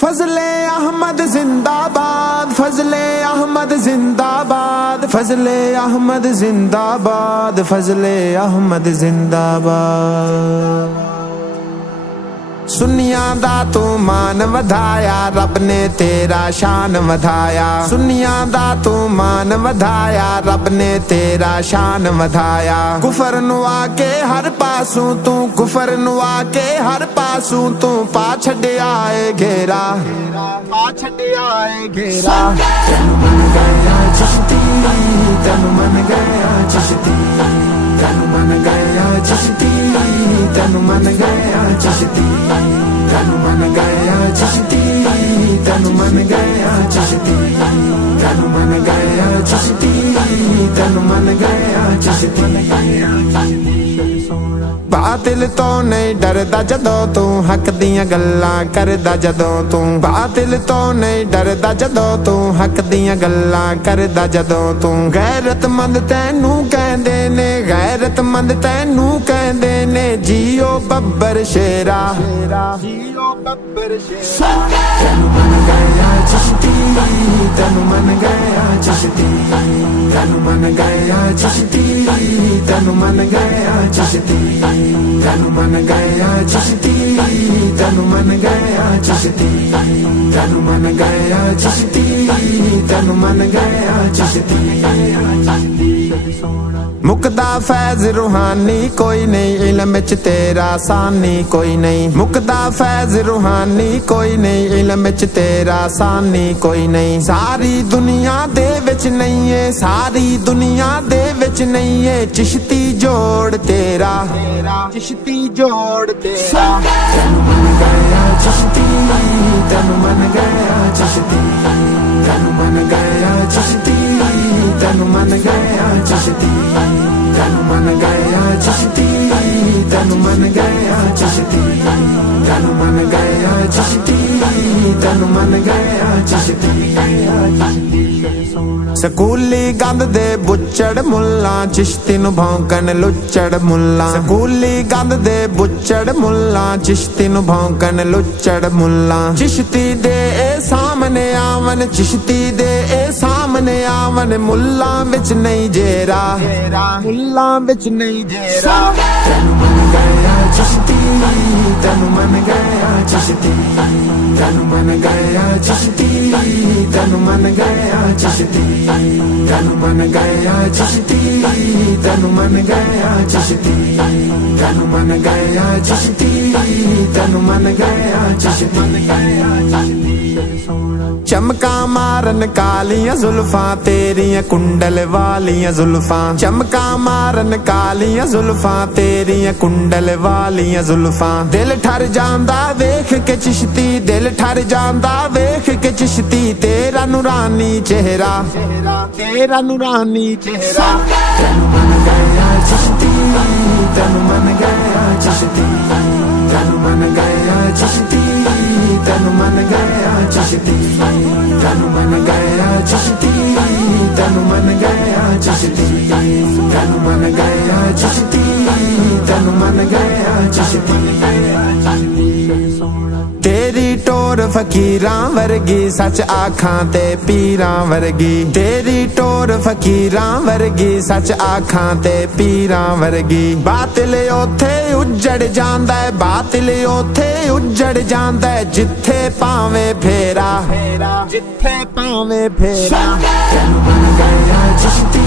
फजले अहमद जिंदाबाद, फजले अहमद जिंदाबाद, फजले अहमद जिंदाबाद, फजले अहमद जिंदाबाद। सुन्नियां दा तू मान वधाया, रब ने तेरा शान वधाया। सुन्नियां दा तू मान वधाया, रब ने तेरा शान वधाया। कुफर नु आके हर पासू तू, कुफर नु आके हर पासू तू पा छड्या ए घेरा, पा छड्या ए घेरा। तैनू मन गया चिश्ती, तैनू मन गया चिश्ती, तैनू मन गया चिश्ती, तैनू मन गया चिश्ती, तैनू मन गया चिश्ती, तैनू मन गया चिश्ती, तैनू मन गया चिश्ती, तैनू मन गया चिश्ती। बातिल तो नहीं डरदा जदों तू, हक दियां गल्लां करदा जदों तू। बातिल तो नहीं डरदा जदों तू, हक दियां गल्लां करदा जदों तू। गैरतमंद तैनू कहंदे ने, गैरतमंद तैनू कहंदे ने, जियो बब्बर शेरा, जियो बब्बर शेरा। तैनू मन गया चिश्ती, तैनू मन गया चिश्ती, तैनू मन गया चिश्ती, तैनू मन गया चिश्ती, तैनू मन गया चिश्ती, तैनू मन गया चिश्ती, तैनू मन गया चिश्ती, तैनू मन गया चिश्ती। मुकदा फैज रूहानी कोई नहीं, इल्म विच तेरा सानी कोई नहीं। मुकदा फैज रूहानी कोई नहीं, इल्म विच तेरा सानी कोई नहीं। सारी दुनिया दे विच नहीं है, सारी दुनिया दे विच नहीं है, चिश्ती जोड़ तेरा, चिश्ती जोड़ तेरा। तैनू मन गया चिश्ती, तैनू मन गया चिश्ती, तैनू मन गया चिश्ती, तैनू मन गया चिश्ती, तैनू मन गया चिश्ती, तैनू मन गया चिश्ती, तैनू मन गया चिश्ती, तैनू मन गया चिश्ती। स्कूली गंद दे बुच्चड़ मुल्ला, चिश्ती नु भौंकन लुच्चड़ मुल्ला। स्कूली गंद दे बुच्चड़ मुल्ला, चिश्ती नु भौंकन लुच्चड़ मुल्ला। चिश्ती दे ए सामने आवन, चिश्ती दे ए सामने आवन, मुल्ला विच नहीं जेरा, मुल्ला विच नहीं जेरा। तैनू मन गया चिश्ती, तैनू मन गया चिश्ती, तैनू मन गया चिश्ती, तैनू मन गया चिश्ती, तैनू मन गया चिश्ती, तैनू मन गया चिश्ती, तैनू मन गया चिश्ती, तैनू मन गया चिश्ती। चमका मारन कालियां जुल्फां तेरियां, कुंडल वालियां जुल्फां। चमका मारन कालियां जुल्फां तेरियां, कुंडल वालियां जुल्फां। दिल ठर जांदा वेख के चिश्ती, दिल ठर जांदा वेख के चिश्ती, तेरा नूरानी चेहरा, तेरा नूरानी चेहरा। तैनू मन गया चिश्ती, तैनू मन गया चिश्ती, तैनू मन गया चिश्ती, तैनू मन गया चिश्ती, तैनू मन गया चिश्ती, तैनू मन गया चिश्ती, तैनू मन गया चिश्ती, तैनू मन गया चिश्ती। तेरी टोर फकीरां वर्गी, सच आखां ते पीरां वर्गी। तेरी टोर फकीरां वर्गी, सच आखां ते पीरां वर्गी। बातिल ओथे उजड़ जांदा है, बातिल ओथे उजड़ जांदा है, जिथे पावे फेरा, जिथे पावे फेरा। तैनू मन गया चिश्ती,